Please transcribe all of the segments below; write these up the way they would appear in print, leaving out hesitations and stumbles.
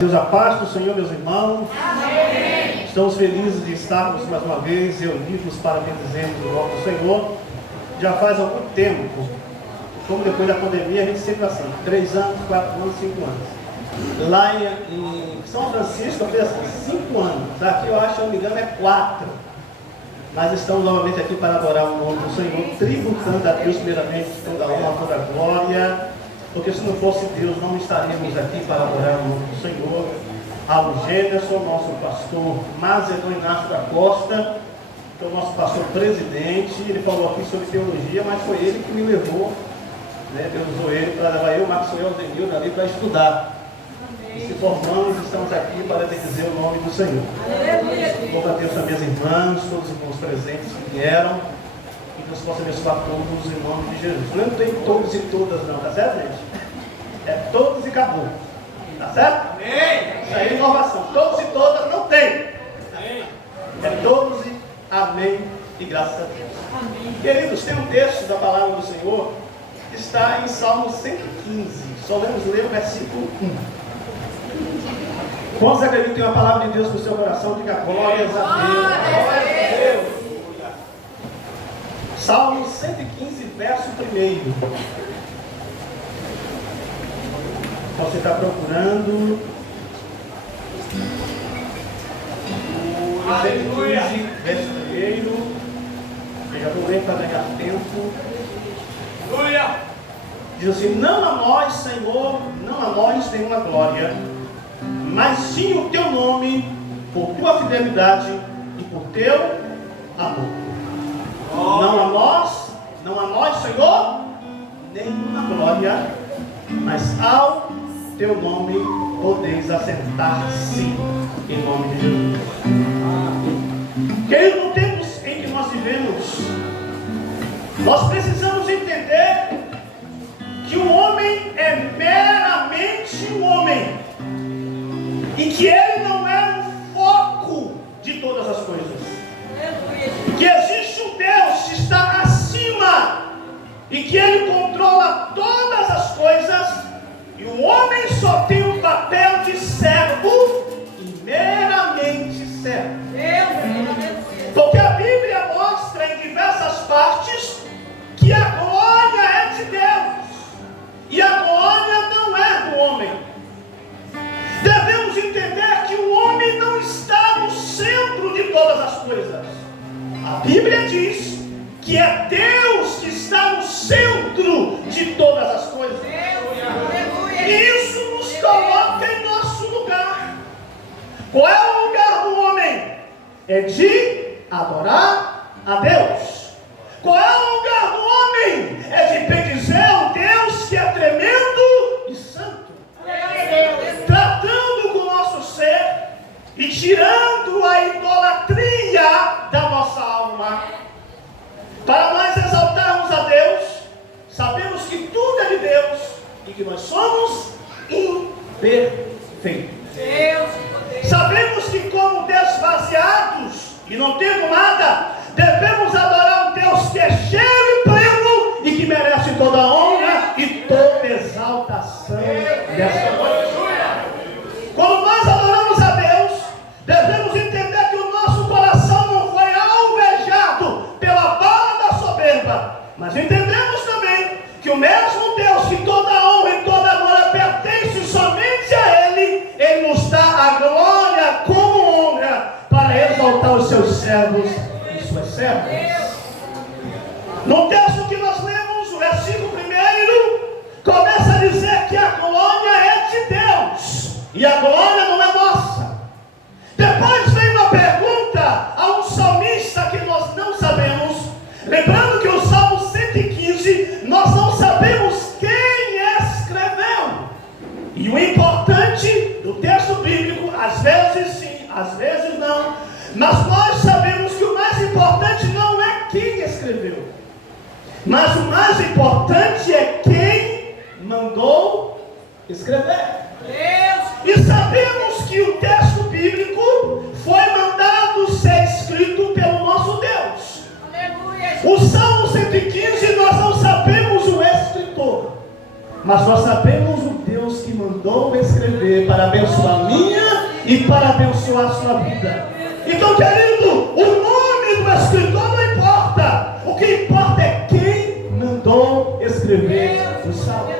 Deus, a paz do Senhor, meus irmãos. Amém. Estamos felizes de estarmos mais uma vez reunidos para bendizermos o nome do Senhor. Já faz algum tempo, como depois da pandemia, a gente sempre assim, 3 anos, 4 anos, 5 anos. Lá em São Francisco, eu fiz assim, 5 anos. Aqui eu acho, se eu não me engano, é 4. Mas estamos novamente aqui para adorar o nome do Senhor, tributando a Deus primeiramente toda a honra, toda a glória. Porque se não fosse Deus, não estaríamos aqui para adorar o nome do Senhor. Ao Gênerson, nosso pastor Mazedon Inácio da Costa, que é o nosso pastor presidente. Ele falou aqui sobre teologia, mas foi ele que me levou, né? Deus usou ele para levar eu, Maxwell Zenildo, ali para estudar. E se formamos, estamos aqui para dizer o nome do Senhor. Louvo a Deus também as irmãs, todos os irmãos presentes que vieram. Que Deus possa abençoar todos em nome de Jesus. Eu não tenho todos e todas não, tá certo, gente? É todos e acabou. Tá certo? Amém. Isso aí é inovação. Todos e todas não tem. Amém. É todos e amém. E graças a Deus. Amém. Queridos, tem um texto da palavra do Senhor que está em Salmo 115. Só vamos ler o versículo 1. Quantos acreditam que tem uma palavra de Deus para o seu coração? Diga glórias a Deus. Glórias a Deus. Salmo 115, verso 1. Você está procurando. 115, verso 1. Eu já vou ler para ganhar tempo. Aleluia. Diz assim: não a nós, Senhor, não a nós nenhuma glória, mas sim o teu nome, por tua fidelidade e por teu amor. Não a nós, Senhor, nenhuma glória, mas ao teu nome podeis assentar-se, em nome de Jesus. Querido, no tempos em que nós vivemos, nós precisamos entender que o homem é meramente um homem, e que ele não é o foco de todas as coisas. Que existe um Deus que está acima e que Ele controla todas as coisas, e o homem só tem um papel de servo e meramente servo. Porque a Bíblia mostra em diversas partes que a glória é de Deus e a glória não é do homem. Devemos entender que o homem não está no centro de todas as coisas. A Bíblia diz que é Deus que está no centro de todas as coisas. E isso nos coloca em nosso lugar. Qual é o lugar do homem? É de adorar a Deus. Qual é o lugar do homem? É de bendizer o Deus que é tremendo e santo, tratando com o nosso ser e tirando a idolatria da nossa alma. Para nós exaltarmos a Deus, sabemos que tudo é de Deus e que nós somos imperfeitos. Sabemos que, como desvaziados e não tendo nada, devemos adorar um Deus que é cheio e pleno e que merece toda a honra e toda exaltação dessa noite. Quando nós adoramos a Deus, devemos entender que o nosso coração não foi alvejado pela bala da soberba, mas entendemos também que o mesmo Deus que toda a honra e toda a glória pertence somente a Ele, Ele nos dá a glória como honra para exaltar os seus servos e suas servas. No texto que nós lemos, o versículo 1 começa a dizer que a glória é de Deus e a glória não é nossa. Depois vem uma pergunta a um salmista que nós não sabemos. Lembrando que o Salmo 115 nós não sabemos quem escreveu. E o importante do texto bíblico, às vezes sim, às vezes não, mas nós sabemos que o mais importante não é quem escreveu, mas o mais importante é quem mandou escrever. E sabemos que o texto bíblico foi mandado ser escrito pelo nosso Deus. O Salmo 115 nós não sabemos o escritor, mas nós sabemos o Deus que mandou escrever escrever para abençoar a minha e para abençoar a sua vida. Então, querido, o nome do escritor não importa. O que importa é quem mandou escrever os salmos.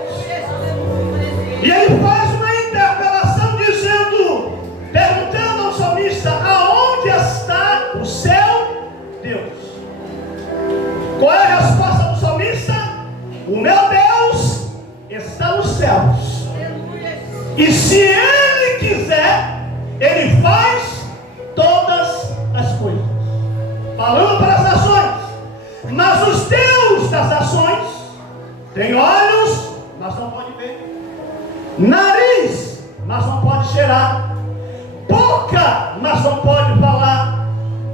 E ele faz uma interpelação dizendo, perguntando ao salmista, aonde está o seu Deus? Qual é a resposta do salmista? O meu Deus está nos céus. E se ele quiser, ele faz todas as coisas. Falando para as nações. Mas os Deus das nações tem olhos, mas não pode ver. Nariz, mas não pode cheirar. Boca, mas não pode falar.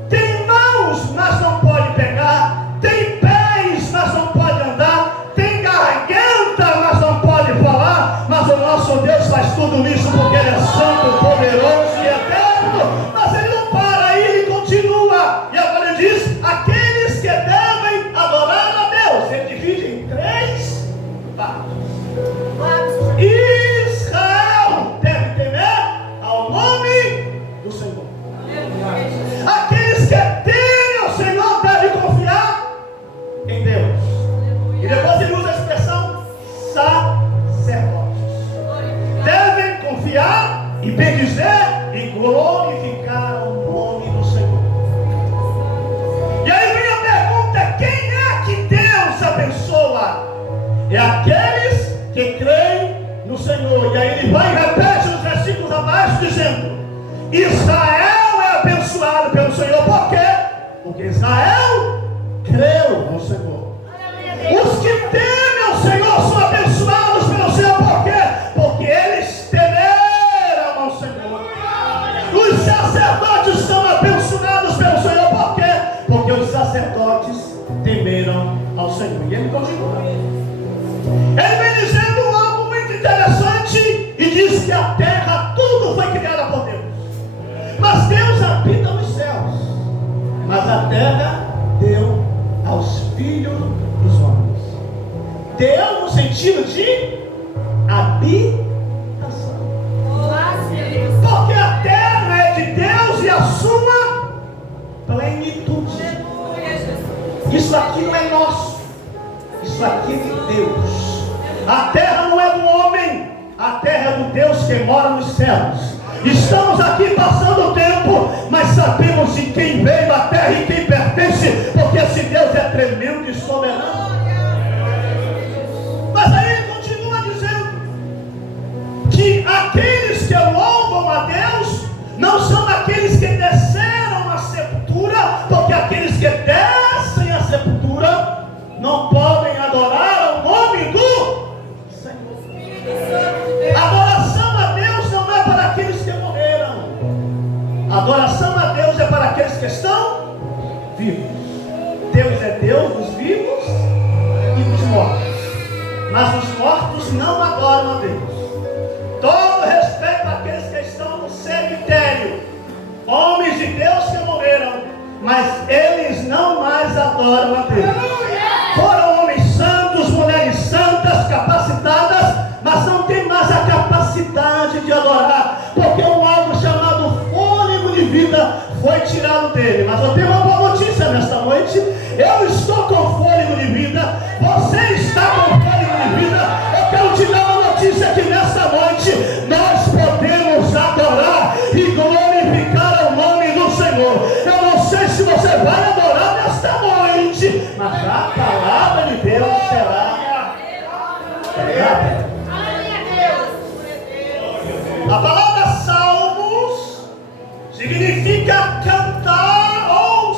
Tem mãos, mas não pode pegar. Tem pés, mas não pode andar. Tem garganta, mas não pode falar. Mas o nosso Deus faz tudo isso porque Ele é santo, poderoso e eterno. Mas Ele não para aí, Ele continua. E agora Ele diz, aqueles que devem adorar a Deus. Ele divide em 3 partes. Israel deve temer ao nome do Senhor. Aqueles que temem ao Senhor devem confiar em Deus. E depois ele usa a expressão sacerdotes. Devem confiar e bendizer e glorificar o nome do Senhor. E aí vem a pergunta: quem é que Deus abençoa? É aqueles que creem no Senhor. E aí ele vai e repete nos versículos abaixo dizendo: Israel é abençoado pelo Senhor. Por quê? Porque Israel creu no Senhor. Os que temem ao Senhor são abençoados pelo Senhor. Por quê? Porque eles temeram ao Senhor. Os sacerdotes são abençoados pelo Senhor. Por quê? Porque os sacerdotes temeram ao Senhor. E ele continua. Ele vem dizendo algo muito interessante e diz que a terra, tudo foi criada por Deus. Mas Deus habita nos céus. Mas a terra deu aos filhos dos homens. Deu no sentido de habitação. Porque a terra é de Deus e a sua plenitude. Isso aqui não é nosso. Isso aqui é de Deus. A terra não é do homem. A terra é do Deus que mora nos céus. Estamos aqui passando o tempo, mas sabemos em quem veio a terra e quem pertence, porque esse Deus é tremendo e soberano. Mas aí ele continua dizendo que aqueles que louvam a Deus não são aqueles que desceram a sepultura, porque aqueles que descem a sepultura não podem adorar o nome do Senhor. Adoração a Deus não é para aqueles que morreram. Adoração a Deus é para aqueles que estão vivos. Deus é Deus dos vivos e dos mortos. Mas os mortos não adoram a Deus. Todo respeito àqueles que estão no cemitério, homens de Deus que morreram, mas eles não mais adoram a Deus. Foram homens santos, mulheres santas, capacitadas, mas não tem mais a capacidade de adorar, porque um algo chamado fôlego de vida foi tirado dele. Mas eu tenho uma boa notícia nesta noite: eu estou com fôlego de vida, você está com fôlego de vida. Eu quero te dar uma notícia que nesta noite nós podemos adorar e glorificar o nome do Senhor. Eu não sei se você vai adorar nesta noite, mas a palavra de Deus será pregada. A palavra salmos significa cantar ou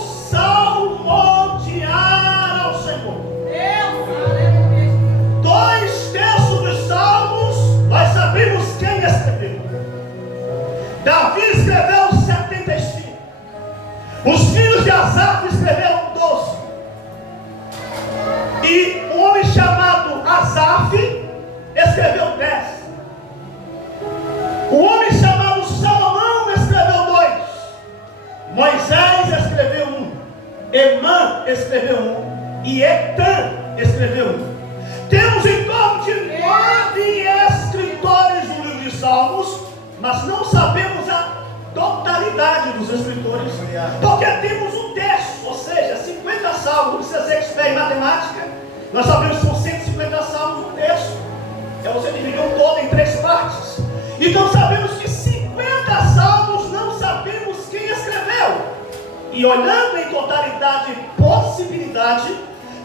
salmodiar ao Senhor. 2 terços dos salmos nós sabemos quem escreveu. Davi escreveu 75. Os filhos de Asaf escreveram 12. E um homem chamado Asaf escreveu 10. O homem chamado Salomão escreveu 2. Moisés escreveu 1. Emã escreveu 1. E Etã escreveu 1. Temos em torno de 9 escritores do livro de Salmos, mas não sabemos a totalidade dos escritores, porque temos um terço, ou seja, 50 salmos. Não precisa ser expert em matemática, nós sabemos que são 150 salmos no terço. Então você dividiu um todo em 3 partes. Então sabemos que 50 salmos não sabemos quem escreveu. E olhando em totalidade possibilidade,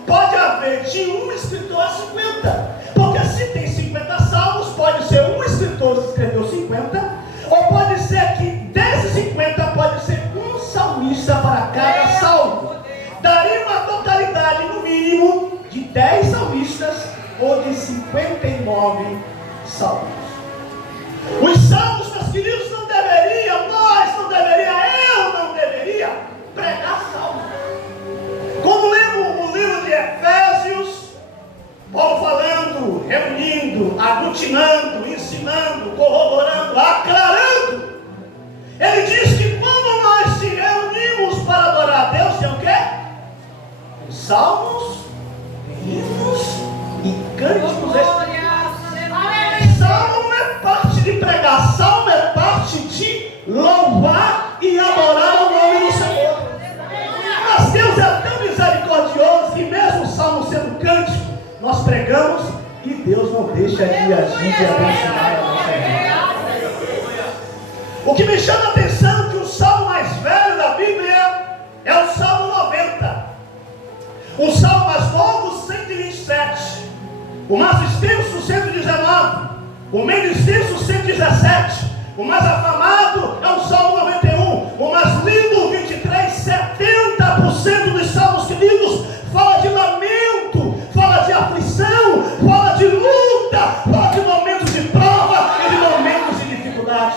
pode haver de um escritor a 50. Porque se tem 50 salmos, pode ser um escritor que escreveu 50, ou pode ser que desses 50 pode ser um salmista para cada salmo. Daria uma totalidade no mínimo de 10 salmistas ou de 59 salmos. Os salmos, meus queridos, não deveriam, nós não deveria, eu não deveria pregar salmos. Quando lemos o livro de Efésios, Paulo falando, reunindo, aglutinando, ensinando, corroborando, aclarando, ele diz que quando nós se reunimos para adorar a Deus, tem o quê? Salmos, hinos e cânticos espirituais. Salmo não é parte de pregar, salmo é parte de louvar e adorar o nome do Senhor. Mas Deus é tão misericordioso que mesmo o salmo sendo cântico, nós pregamos e Deus não deixa de agir e abençoar a nossa vida. O que me chama a atenção é que o salmo mais velho da Bíblia é o Salmo 90. O salmo mais novo, 127. O mais extenso, 119. O menos extenso, 117. O mais afamado é o Salmo 91. O mais lindo, 23. 70% dos salmos lidos fala de lamento, fala de aflição, fala de luta, fala de momentos de prova e de momentos de dificuldade.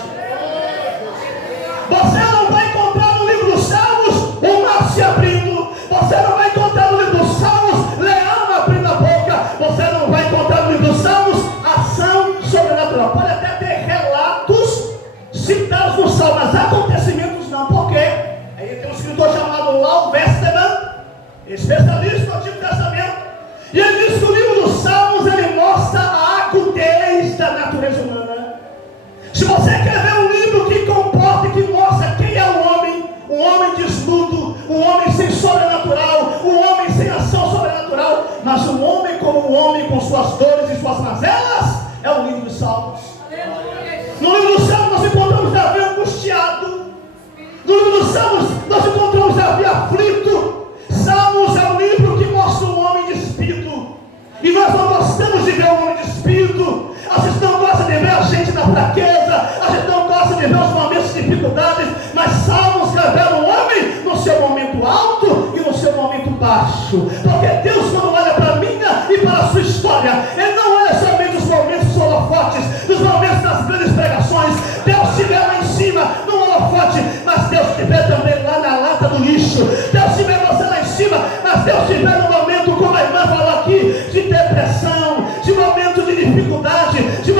Você não vai encontrar no livro dos Salmos o mar se abrindo. Você não vai encontrar no livro dos Salmos leão abrindo a boca. Você não vai encontrar no livro dos Salmos ação sobrenatural. Pode até ter relatos citados no Salmo, mas acontecimentos não. Por quê? Aí tem um escritor chamado Lau Westermann, especialista no Antigo Testamento, e ele diz que o livro dos Salmos ele mostra a agudez da natureza humana. Se você quer ver um livro que comporta e que mostra quem é um homem desnudo, um homem sem sobrenatural, um homem sem ação sobrenatural, mas um homem como um homem com suas dores e suas mazelas, é o livro dos Salmos. No livro dos Salmos nós encontramos Davi angustiado. No livro dos Salmos nós encontramos Davi aflito. Salmos é um livro que mostra um homem de espírito. E nós não gostamos de ver um homem de espírito. A gente não gosta de ver a gente na fraqueza. A gente não gosta de ver os momentos de dificuldades. Mas Salmos revela o homem no seu momento alto e no seu momento baixo. Porque Deus, quando olha para a minha e para a sua história, Ele não olha somente os momentos holofotes, os momentos das grandes pregações. Deus te vê lá em cima, no holofote, mas Deus te vê também lá na lata do lixo. Deus te vê você lá em cima, mas Deus te vê no momento, como a irmã falou aqui, de depressão, de momento de dificuldade, de